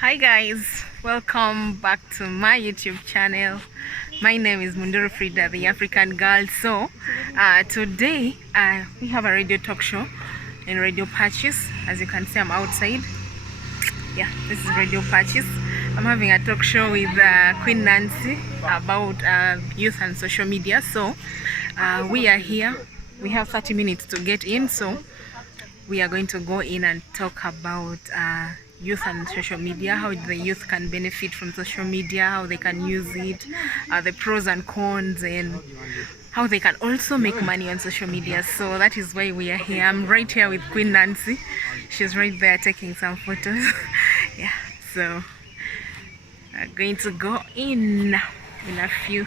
Hi guys, welcome back to my YouTube channel. My name is Munduru Frida, the African girl. So today we have a radio talk show in Radio Pacis. As you can see, I'm outside. Yeah, this is Radio Pacis. I'm having a talk show with Queen Nancy about youth and social media. So we are here. We have 30 minutes to get in. So we are going to go in and talk about youth and social media, how the youth can benefit from social media, how they can use it, the pros and cons, and how they can also make money on social media. So that is why we are here. I'm right here with Queen Nancy. She's right there taking some photos. Yeah, so I'm going to go in a few.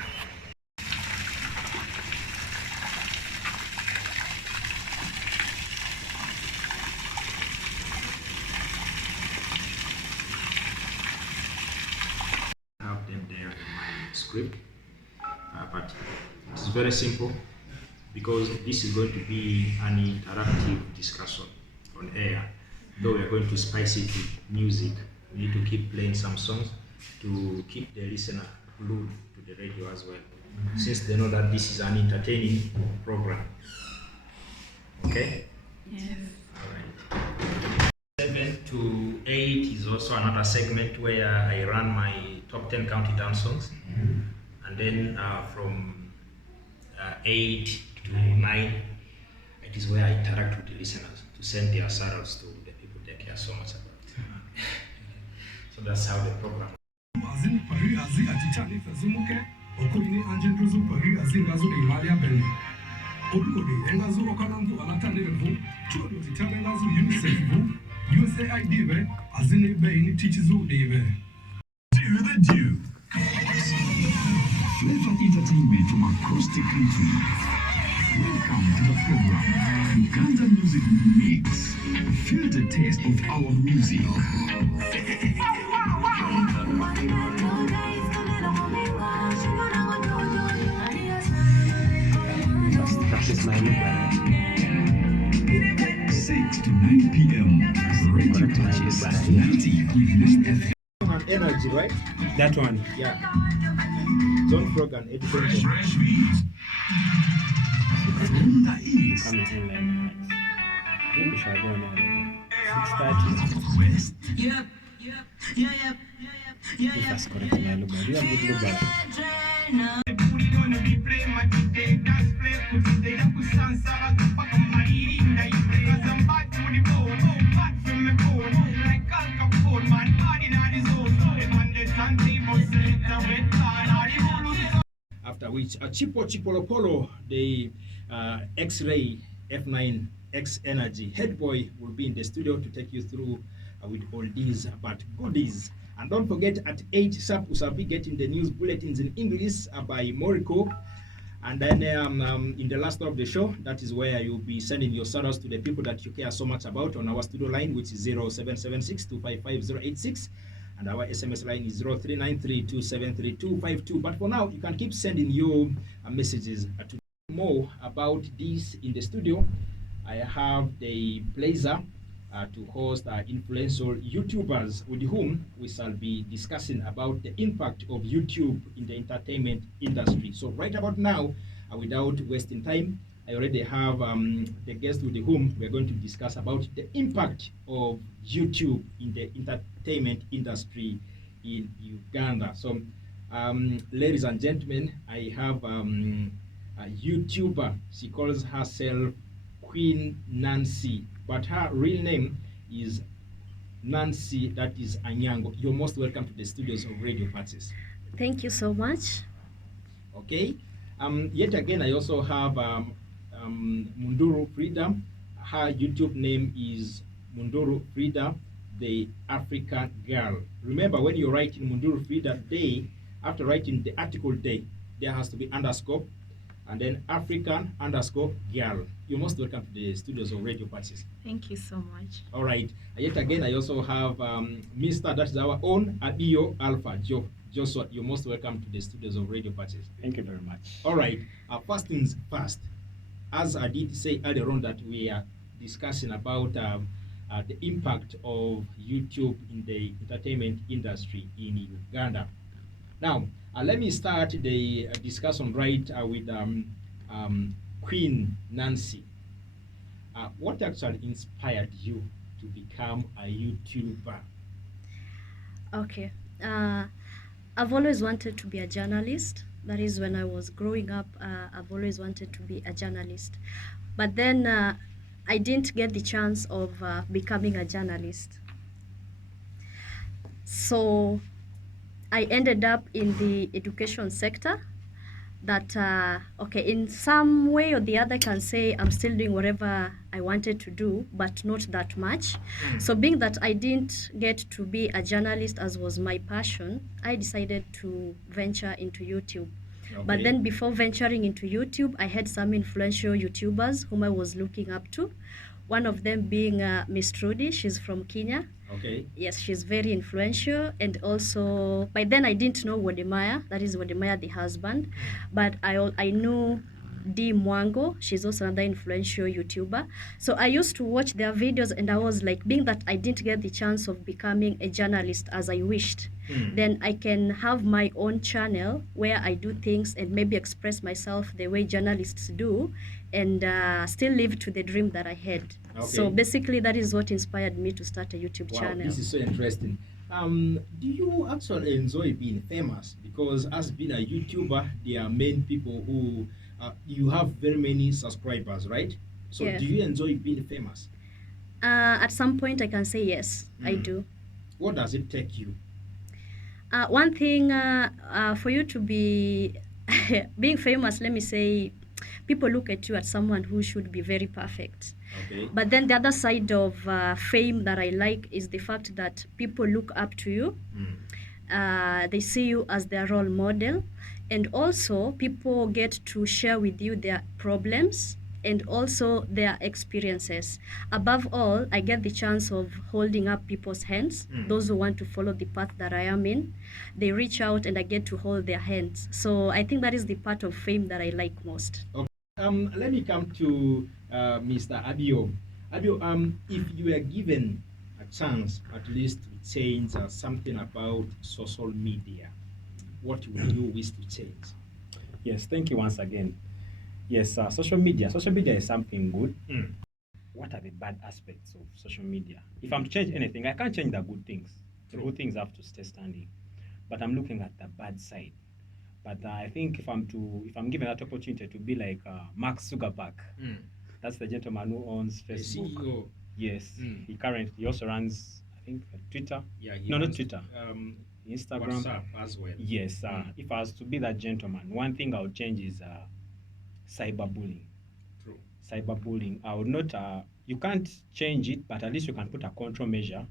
Have them there in my script, but it's very simple because this is going to be an interactive discussion on air. Though we are going to spice it with music, we need to keep playing some songs to keep the listener glued to the radio as well, since they know that this is an entertaining program. Okay? Yes. All right. 7 to 8 is also another segment where I run my top 10 county dance songs, and then from 8 to 9, it is where I interact with the listeners to send their sorrows to the people they care so much about. So that's how the program. Flavor entertainment from across the country. Welcome to the program, Uganda Music Mix. Feel the taste of our music. Practice my look. 6 to 9 p.m. Radio Pacis, Unity with FM. And energy, right? That one. Yeah. John Frog and Eddie Benson. Fresh beats. From the east, Comes in like we shall go now. 6:30. west, If that's correct, my look. You have good look back. After which a Chipolopolo, the X-Ray F9 X Energy head boy will be in the studio to take you through with all these but goodies. And don't forget at 8 sharp we shall be getting the news bulletins in English by Moriko. And then in the last of the show, that is where you'll be sending your shoutouts to the people that you care so much about on our studio line, which is 0776-255-086. And our SMS line is 0393273252. But for now, you can keep sending your messages. To more about this in the studio, I have the pleasure to host influential YouTubers with whom we shall be discussing about the impact of YouTube in the entertainment industry. So right about now, without wasting time, I already have the guest with whom we're going to discuss about the impact of YouTube in the entertainment industry in Uganda. So, ladies and gentlemen, I have a YouTuber. She calls herself Queen Nancy, but her real name is Nancy, that is Anyango. You're most welcome to the studios of Radio Pacis. Thank you so much. Okay. Yet again, I also have Munduru Frida. Her YouTube name is Munduru Frida, the African girl. Remember, when you're writing Munduru Frida Day, after writing the article day, there has to be underscore, and then African underscore girl. You're most welcome to the studios of Radio Pacis. Thank you so much. All right. Yet again, I also have Mr. That is our own Adio Alpha Joe. Joshua, you're most welcome to the studios of Radio Pacis. Thank you very much. All right. First things first. As I did say earlier on that we are discussing about the impact of YouTube in the entertainment industry in Uganda. Now, let me start the discussion right with Queen Nancy. What actually inspired you to become a YouTuber? Okay. Uh, I've always wanted to be a journalist. That is when I was growing up. I've always wanted to be a journalist. But then I didn't get the chance of becoming a journalist. So I ended up in the education sector. That okay, in some way or the other, I can say I'm still doing whatever I wanted to do, but not that much. So being that I didn't get to be a journalist as was my passion, I decided to venture into YouTube. But Okay. then before venturing into YouTube, I had some influential YouTubers whom I was looking up to. One of them being Miss Trudy. She's from Kenya. Okay. Yes, she's very influential. And also, by then I didn't know Wodemaya, that is Wodemaya, the husband, but I knew Dee Mwango. She's also another influential YouTuber. So I used to watch their videos, and I was like, being that I didn't get the chance of becoming a journalist as I wished, then I can have my own channel where I do things and maybe express myself the way journalists do, and still live to the dream that I had. So Okay. basically, that is what inspired me to start a YouTube Wow, channel. this is so interesting. Do you actually enjoy being famous? Because as being a YouTuber, there are many people who you have very many subscribers, right? So Yes. do you enjoy being famous? At some point, I can say yes, I do. What does it take you? One thing for you to be being famous, let me say, people look at you as someone who should be very perfect. Okay. But then the other side of fame that I like is the fact that people look up to you. They see you as their role model, and also people get to share with you their problems and also their experiences. Above all, I get the chance of holding up people's hands, those who want to follow the path that I am in. They reach out and I get to hold their hands. So I think that is the part of fame that I like most. Okay. Let me come to Mr. Abio. Abio, if you were given a chance at least to change something about social media, what would you wish to change? Yes, thank you once again. Yes, social media. Social media is something good. What are the bad aspects of social media? If I'm to change anything, I can't change the good things. The True. good things have to stay standing. But I'm looking at the bad side. But I think if I'm given that opportunity to be like Mark Zuckerberg, that's the gentleman who owns The Facebook. CEO. Yes, he also runs, I think, Twitter. Yeah, he No, not runs, Twitter. Instagram. WhatsApp as well. Yes, if I was to be that gentleman, one thing I would change is cyberbullying. True. Cyberbullying, I would not. You can't change it, but at least you can put a control measure.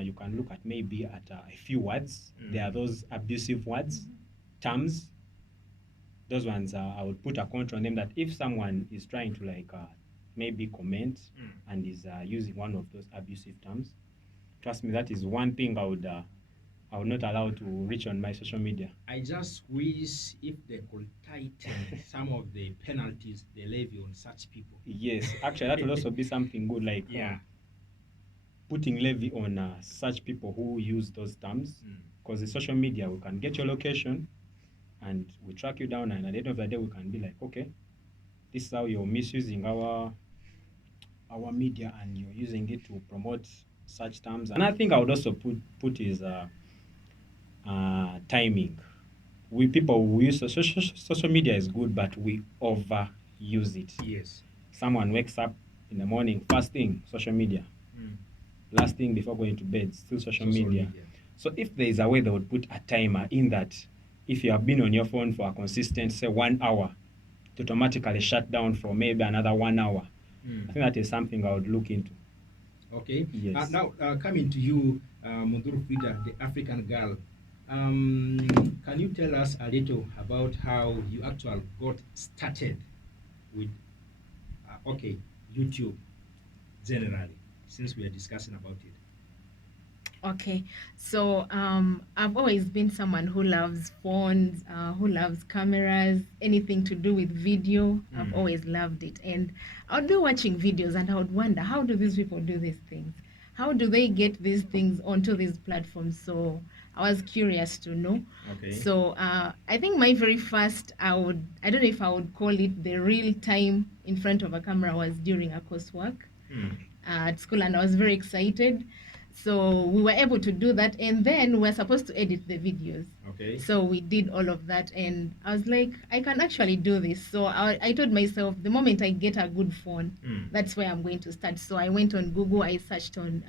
You can look at maybe at a few words. There are those abusive words, terms. Those ones I would put a control on them. That if someone is trying to like maybe comment and is using one of those abusive terms, trust me, that is one thing I would not allow to reach on my social media. I just wish if they could tighten some of the penalties they levy on such people. Yes, actually, that would also be something good, like Yeah. putting levy on such people who use those terms. Because the social media, we can get your location and we track you down, and at the end of the day, we can be like, okay, this is how you're misusing our media and you're using it to promote such terms. Another thing I would also put is timing. We people who use social media is good, but we overuse it. Yes. Someone wakes up in the morning, first thing, social media. Last thing before going to bed, still social media. So if there is a way they would put a timer in that, if you have been on your phone for a consistent, say 1 hour, to automatically shut down for maybe another 1 hour. I think that is something I would look into. Okay. Yes. Now, coming to you, Munduru Frida, the African girl. Can you tell us a little about how you actually got started with, YouTube generally, since we are discussing about it? Okay, so I've always been someone who loves phones, who loves cameras, anything to do with video. I've always loved it, and I would be watching videos, and I would wonder, how do these people do these things? How do they get these things onto these platforms? So I was curious to know. Okay. So I think my very first, I don't know if I would call it the real time in front of a camera, was during a coursework at school, and I was very excited. So we were able to do that, and then we're supposed to edit the videos. Okay. So we did all of that, and I was like, I can actually do this. So I told myself, the moment I get a good phone, that's where I'm going to start. So I went on Google, I searched on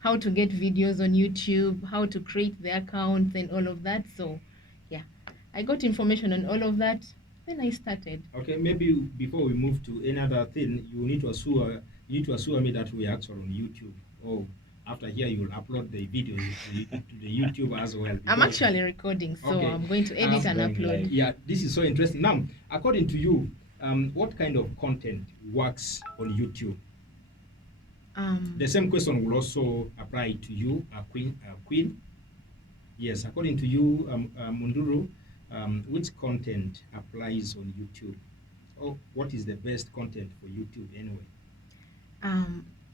how to get videos on YouTube, how to create the accounts, and all of that. So yeah, I got information on all of that. Then I started. Okay, maybe before we move to another thing, you need to assure me that we are actually on YouTube. Oh, after here you'll upload the videos to the YouTube as well. I'm because- actually recording, so Okay. I'm going to edit and going upload. live. Yeah, this is so interesting. Now, according to you, what kind of content works on YouTube? The same question will also apply to you, Queen. Yes, according to you, Munduru, which content applies on YouTube? Oh, what is the best content for YouTube anyway?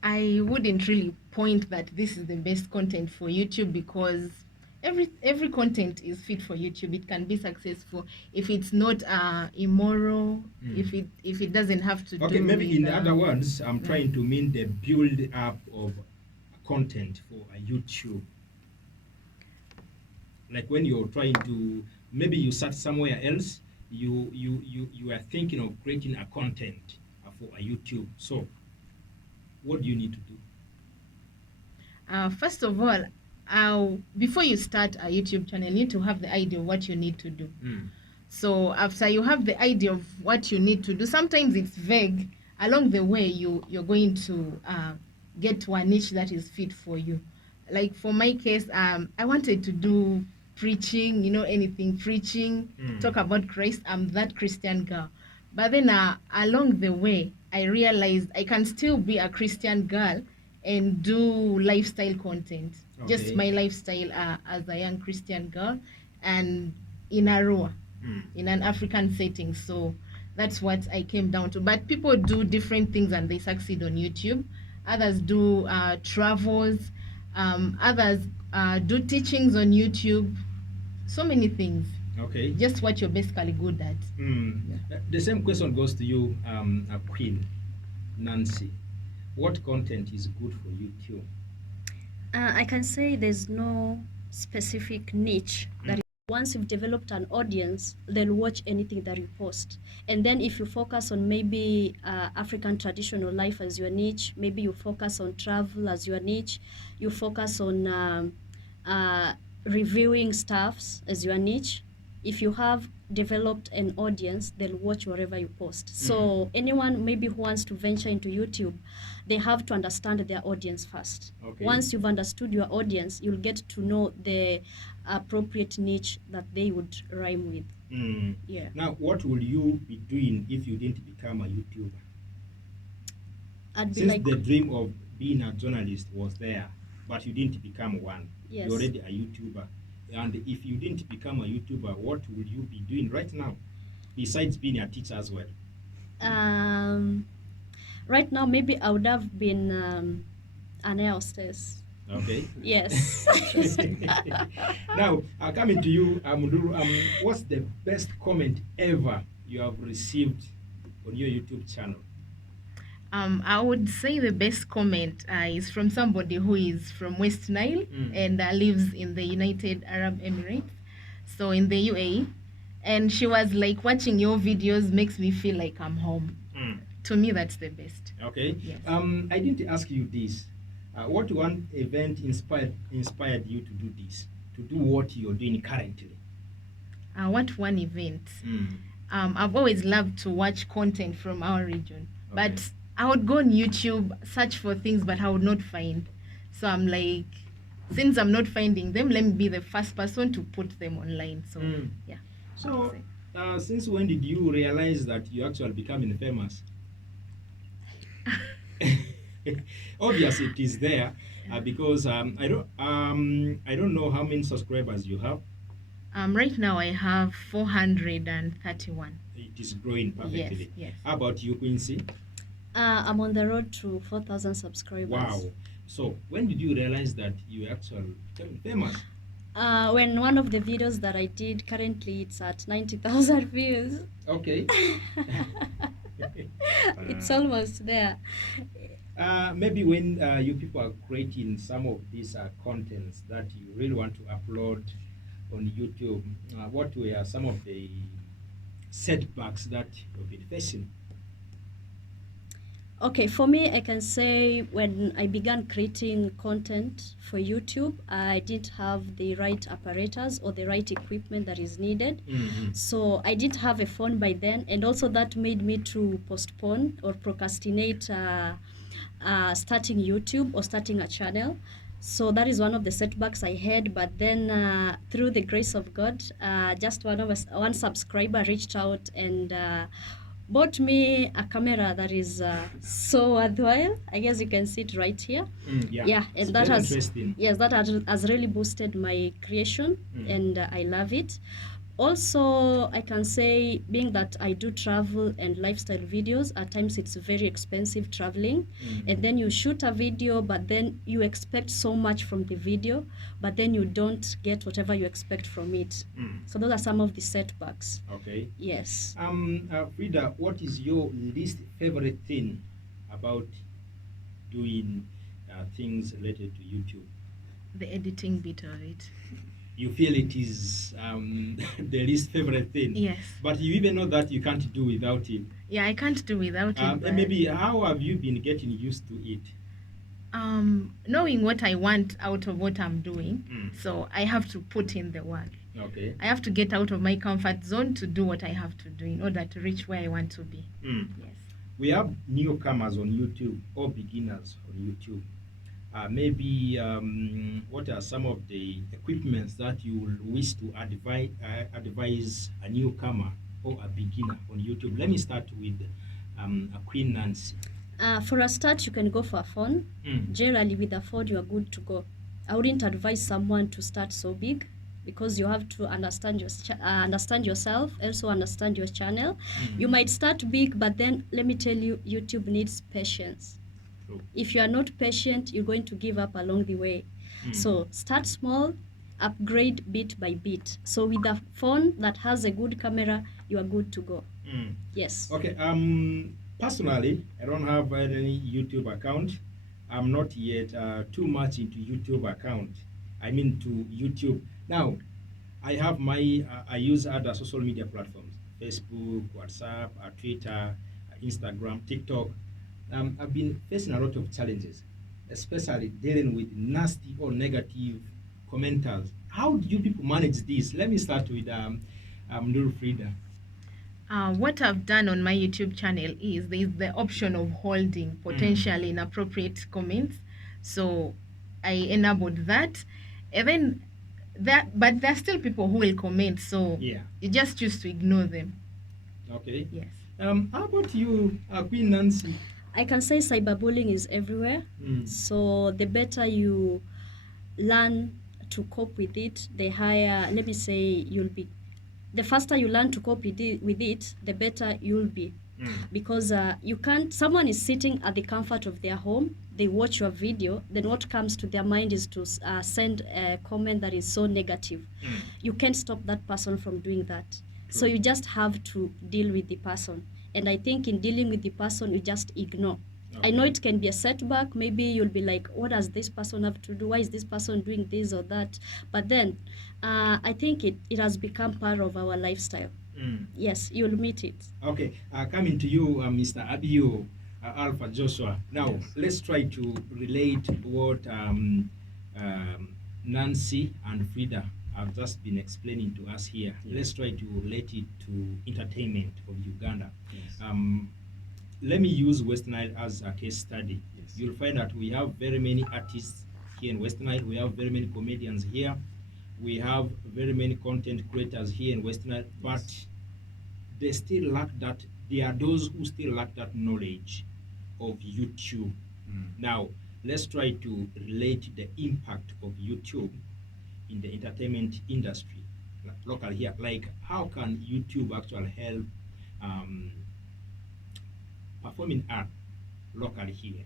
I wouldn't really point that this is the best content for YouTube, because every content is fit for YouTube. It can be successful if it's not immoral, if it doesn't have to Okay, do maybe with, in other words, I'm trying to mean the build up of content for a YouTube. Like when you're trying to, maybe you search somewhere else, you are thinking of creating a content for a YouTube. So, what do you need to do? First of all, before you start a YouTube channel, you need to have the idea of what you need to do. So after you have the idea of what you need to do, sometimes it's vague. Along the way, you're going to get to a niche that is fit for you. Like for my case, I wanted to do preaching, anything preaching, talk about Christ. I'm that Christian girl. But then along the way, I realized I can still be a Christian girl and do lifestyle content. Just Okay. my lifestyle as a young Christian girl, and in Arua, in an African setting. So that's what I came down to. But people do different things and they succeed on YouTube. Others do travels. Others do teachings on YouTube. So many things. Okay. Just what you're basically good at. The same question goes to you, Queen Nancy. What content is good for YouTube? I can say there's no specific niche that once you've developed an audience, they'll watch anything that you post. And then if you focus on maybe African traditional life as your niche, maybe you focus on travel as your niche, you focus on reviewing stuffs as your niche. If you have developed an audience, they'll watch wherever you post. So anyone maybe who wants to venture into YouTube, they have to understand their audience first. Okay. Once you've understood your audience, you'll get to know the appropriate niche that they would rhyme with. Yeah. Now, what will you be doing if you didn't become a YouTuber? I'd be Since like, the dream of being a journalist was there, but you didn't become one. Yes. You're already a YouTuber. And if you didn't become a YouTuber, what will you be doing right now, besides being a teacher as well? right now, maybe I would have been an air hostess. Okay. Yes. Now, coming to you, Munduru, what's the best comment ever you have received on your YouTube channel? I would say the best comment is from somebody who is from West Nile and lives in the United Arab Emirates, so in the UAE. And she was like, watching your videos makes me feel like I'm home. To me, that's the best. Okay. Yes. I didn't ask you this. What one event inspired you to do this, to do what you're doing currently? What one event? I've always loved to watch content from our region, Okay. but I would go on YouTube, search for things, but I would not find. So I'm like, since I'm not finding them, let me be the first person to put them online. So yeah. So, since when did you realize that you're actually becoming famous? Obviously, it is there. because I don't know how many subscribers you have. Right now I have 431. It is growing perfectly. Yes. How about you, Quincy? I'm on the road to 4,000 subscribers. Wow. So when did you realize that you actually became famous? When one of the videos that I did, currently it's at 90,000 views. Okay. It's almost there. Maybe when you people are creating some of these contents that you really want to upload on YouTube, what were some of the setbacks that you've been facing? Okay, for me, I can say when I began creating content for YouTube, I didn't have the right apparatus or the right equipment that is needed. Mm-hmm. So I didn't have a phone by then, and also that made me to postpone or procrastinate starting YouTube or starting a channel. So that is one of the setbacks I had. But then, through the grace of God, just one subscriber reached out and bought me a camera that is so worthwhile. I guess you can see it right here. Yeah, And it's that very has interesting. yes, that has really boosted my creation, and I love it. Also, I can say, being that I do travel and lifestyle videos, at times it's very expensive traveling, and then you shoot a video, but then you expect so much from the video, but then you don't get whatever you expect from it. So those are some of the setbacks. Okay. Yes. Frida, what is your least favorite thing about doing things related to YouTube? The editing bit of it. You feel it is the least favorite thing. Yes. But you even know that you can't do without it. Yeah, I can't do without it. And But, maybe how have you been getting used to it? knowing what I want out of what I'm doing, so I have to put in the work. Okay. I have to get out of my comfort zone to do what I have to do in order to reach where I want to be. Yes. We have newcomers on YouTube or beginners on YouTube. Maybe what are some of the equipments that you will wish to advise a newcomer or a beginner on YouTube? Let me start with Queen Nancy. For a start, you can go for a phone. Generally, with a phone, you are good to go. I wouldn't advise someone to start so big, because you have to understand yourself, also understand your channel. You might start big, but then let me tell you, YouTube needs patience. True. If you are not patient, you're going to give up along the way. So start small, upgrade bit by bit. So with a phone that has a good camera, you are good to go. Yes. Okay. Personally, I don't have any YouTube account. I'm not yet too much into YouTube account. I mean to YouTube. Now, I have I use other social media platforms: Facebook, WhatsApp, Twitter, Instagram, TikTok. I've been facing a lot of challenges, especially dealing with nasty or negative commenters. How do you people manage this? Let me start with Nuru Frida. What I've done on my YouTube channel is there is the option of holding potentially inappropriate comments. So I enabled that. And then but there are still people who will comment. So Yeah. you just choose to ignore them. Okay. Yes. How about you, Queen Nancy? I can say cyberbullying is everywhere. So the better you learn to cope with it, the higher, let me say, you'll be. The faster you learn to cope with it, the better you'll be. Because you can't, someone is sitting at the comfort of their home, they watch your video, then what comes to their mind is to send a comment that is so negative. You can't stop that person from doing that. So you just have to deal with the person. And I think in dealing with the person, you just ignore. I know it can be a setback. Maybe you'll be like, what does this person have to do? Why is this person doing this or that? But then I think it has become part of our lifestyle. Yes, you'll meet it. Okay, coming to you, Mr. Abio Alpha Joshua. Now, let's try to relate what Nancy and Frida have just been explaining to us here. Let's try to relate it to entertainment of Uganda. Let me use West Nile as a case study. You'll find that we have very many artists here in West Nile. We have very many comedians here. We have very many content creators here in West Nile, but they still lack that. There are those who still lack that knowledge of YouTube. Now, let's try to relate the impact of YouTube in the entertainment industry local here. Like, how can YouTube actually help um, performing art locally here?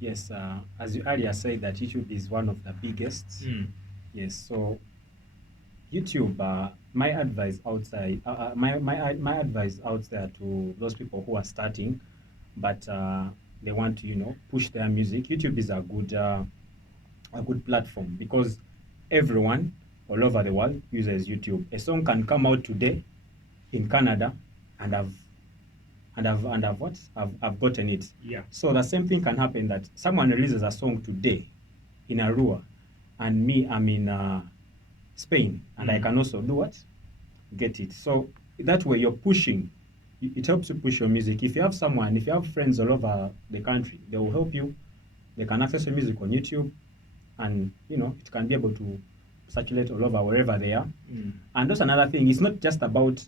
Yes, as you earlier said, that YouTube is one of the biggest. Mm. Yes, so YouTube, my advice outside, my advice out there to those people who are starting, but they want to, push their music. YouTube is a good platform because everyone all over the world uses YouTube. A song can come out today in Canada, and I've what? I've gotten it. Yeah. So the same thing can happen, that someone releases a song today in Arua, and me, I'm in Spain, and I can also do what? Get it. So that way you're pushing. It helps you push your music. If you have friends all over the country, they will help you. They can access your music on YouTube, and it can be able to circulate all over wherever they are. Mm. And that's another thing. It's not just about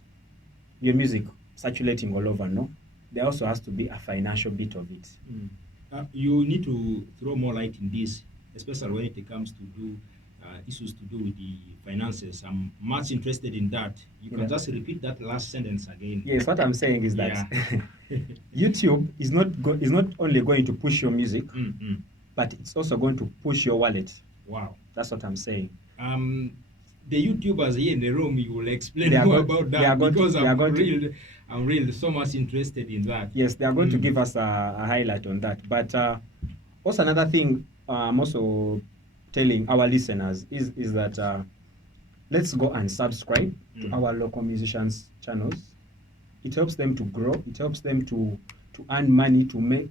your music circulating all over, no. There also has to be a financial bit of it. Mm. You need to throw more light in this, especially when it comes to do issues to do with the finances. I'm much interested in that. You can just repeat that last sentence again. Yes, what I'm saying is that Yeah. YouTube is not only going to push your music, Mm-mm. but it's also going to push your wallet. Wow. That's what I'm saying. The YouTubers here in the room, you will explain They are more going- about they are that, going to- because they are going to- I'm really so much interested in that. Yes, they are going to Mm. give us a highlight on that. But also another thing I'm also telling our listeners is that let's go and subscribe to our local musicians' channels. It helps them to grow. It helps them to earn money.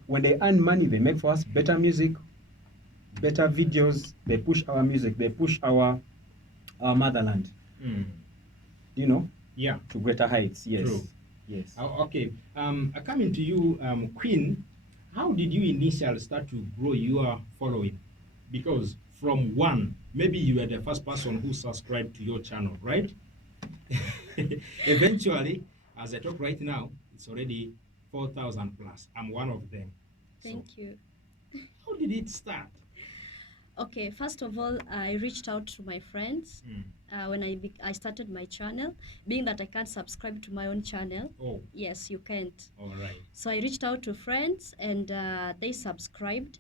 When they earn money, they make for us better music, better videos. They push our music. They push our motherland, Mm. Yeah. to greater heights. Yes. True. Yes. Okay. Coming to you, Queen, how did you initially start to grow your following? Because from one, maybe you were the first person who subscribed to your channel, right? Eventually, as I talk right now, it's already 4,000 plus. I'm one of them. Thank you. How did it start? Okay, first of all, I reached out to my friends when I started my channel, being that I can't subscribe to my own channel. Oh, Yes, you can't. all right. So I reached out to friends, and they subscribed.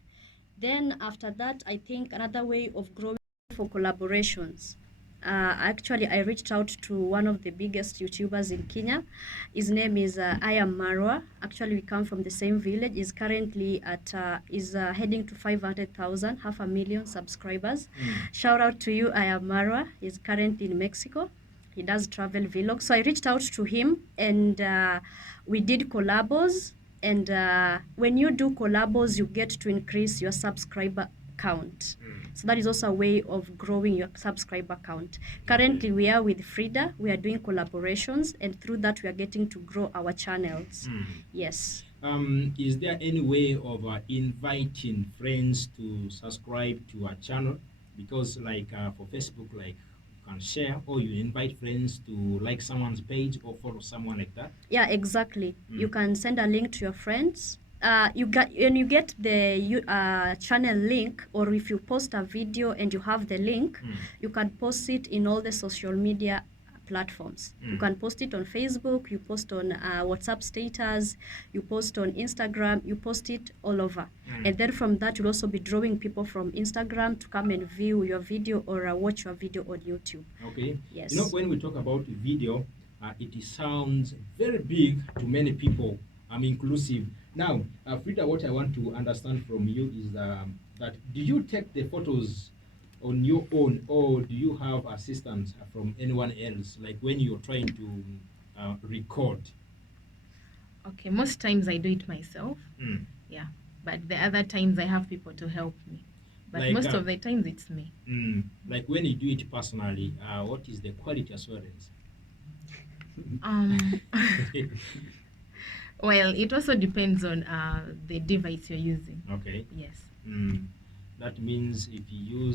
Then after that, I think another way of growing for collaborations. Actually, I reached out to one of the biggest YouTubers in Kenya. His name is I Am Marwa. Actually, we come from the same village. He's currently heading to 500,000, 500,000 subscribers. Shout out to you, I Am Marwa. He's currently in Mexico. He does travel vlogs. So I reached out to him, and we did collabos. And when you do collabos, you get to increase your subscriber count. So that is also a way of growing your subscriber count. Currently, we are with Frida. We are doing collaborations, and through that, we are getting to grow our channels. Yes. Is there any way of inviting friends to subscribe to our channel? Because like for Facebook, like you can share, or you invite friends to like someone's page or follow someone like that. Yeah, exactly. You can send a link to your friends. You get the channel link, or if you post a video and you have the link, you can post it in all the social media platforms. You can post it on Facebook, you post on WhatsApp status, you post on Instagram, you post it all over. And then from that, you'll also be drawing people from Instagram to come and view your video or watch your video on YouTube. Okay. Yes. You know, when we talk about video, it sounds very big to many people. I'm inclusive. Now, Frida, what I want to understand from you is that do you take the photos on your own, or do you have assistance from anyone else, like when you're trying to record? Okay, most times I do it myself. Yeah, but the other times I have people to help me. But Like, most of the times it's me. Like when you do it personally, what is the quality assurance? Well, it also depends on the device you're using. Okay. Yes. That means if you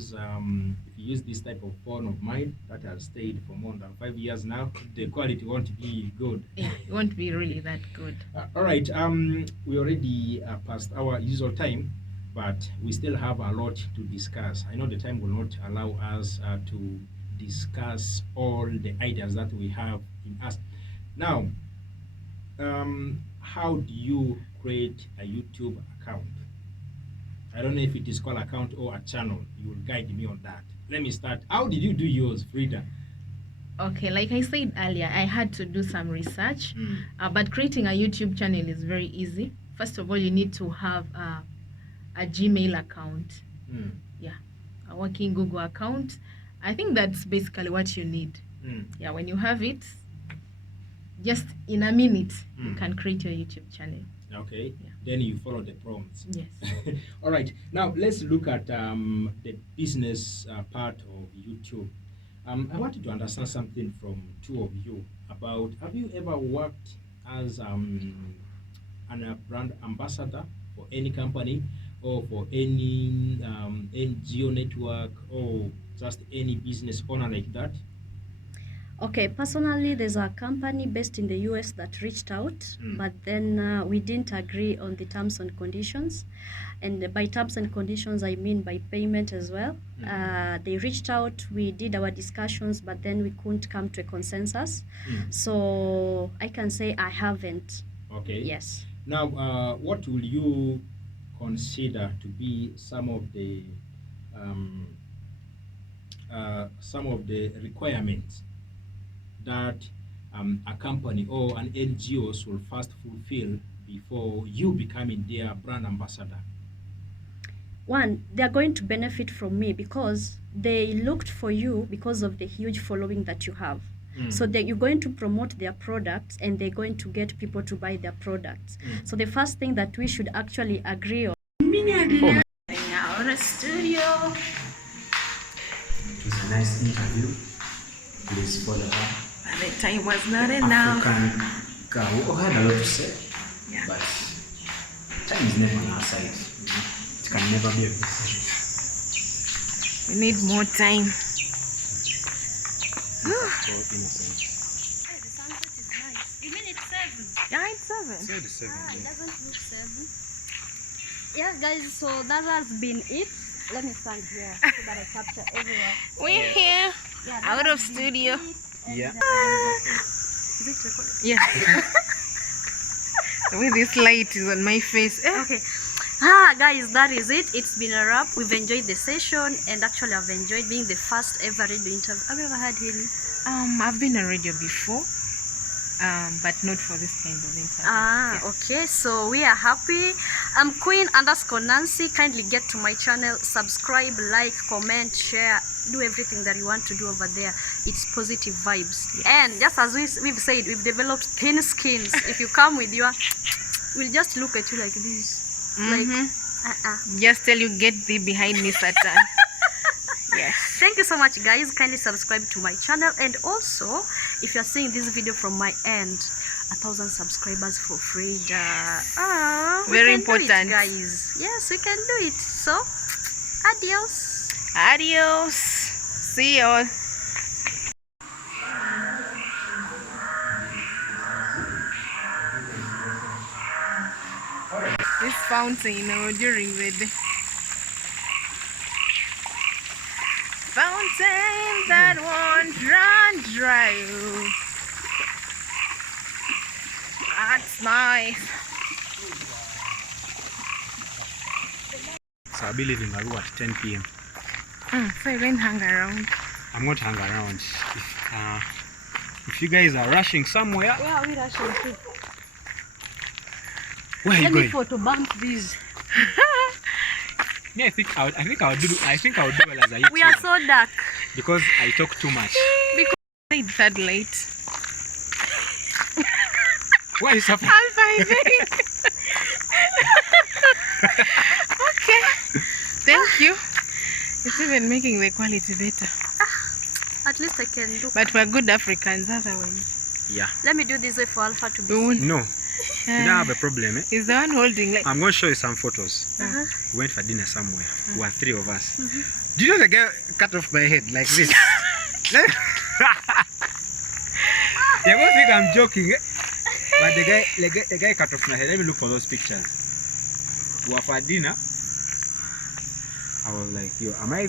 use this type of phone of mine that has stayed for more than 5 years now, the quality won't be good. Yeah, it won't be really that good. All right. We already passed our usual time, but but we still have a lot to discuss. I know the time will not allow us to discuss all the ideas that we have in us. Now, how do you create a YouTube account? I don't know if it is called account or a channel. You will guide me on that. Let me start. How did you do yours, Frida? Okay, like I said earlier, I had to do some research, but creating a YouTube channel is very easy. First of all, you need to have a Gmail account. Yeah, a working Google account. I think that's basically what you need. Yeah, when you have it, just in a minute, you can create your YouTube channel. Okay, Yeah. then you follow the prompts. Yes. All right, now let's look at the business part of YouTube. I wanted to understand something from two of you about, have you ever worked as a brand ambassador for any company or for any NGO network or just any business owner like that? Okay, personally, there's a company based in the US that reached out, but then we didn't agree on the terms and conditions. And by terms and conditions, I mean by payment as well. They reached out, we did our discussions, but then we couldn't come to a consensus. So I can say I haven't. Okay. Yes. Now, what will you consider to be some of the requirements that a company or an NGO will first fulfill before you becoming their brand ambassador? One, they are going to benefit from me because they looked for you because of the huge following that you have. So that you're going to promote their products and they're going to get people to buy their products. So the first thing that we should actually agree on. Our studio. It was a nice interview. Please follow her. But the time was not enough. African girl. We had a lot to say, Yeah. but time is never on our side. It can never be a good thing. We need more time. So innocent. Hey, the sunset is nice. You mean it's 7? Yeah, it's 7. Say the seven, It yeah. doesn't look 7. Yeah, guys, so that has been it. Let me stand here so that I capture everyone. We're here, Yeah, that out has of been studio. it. And, Yeah. Is it recorded? Yeah. The way this light is on my face. Okay. Guys, that is it. It's been a wrap. We've enjoyed the session, and actually I've enjoyed being the first ever radio interview. Have you ever had Haley? I've been on radio before, but not for this kind of interview. Yeah. Okay, so we are happy. I'm Queen_Nancy. Kindly get to my channel, subscribe, like, comment, share, do everything that you want to do over there. It's positive vibes. Yes. And just as we've said, we've developed thin skins. If you come with your, we'll just look at you like this. Like, Just tell you, get thee behind me, Satan. Yes. Thank you so much, guys. Kindly subscribe to my channel, and also if you're seeing this video from my end, 1,000 subscribers for free. We Very can do it, important. guys. Yes, we can do it. So adios. Adios. See you all. This fountain, during the day. Fountain that won't run dry. That's nice. So I'll be leaving Aru at 10 p.m. So you don't hang around. I'm going to hang around. If you guys are rushing somewhere, Where are we rushing to? where are you Let me going? photo bump these. Me, I think I would do well as a YouTuber We are so dark. because I talk too much. Say third light. Why is happening? I'm fine. Okay. Thank you. It's even making the quality better. At least I can do. But we're good Africans otherwise. Yeah. Let me do this way for Alpha to be We won't- seen. No, you don't have a problem, eh? He's the one holding like I'm going to show you some photos. We went for dinner somewhere. We were 3 of us. Do you know the guy cut off my head like this? You're going to think I'm joking, eh? But the guy cut off my head. Let me look for those pictures. We were for dinner. I was like, yo, am I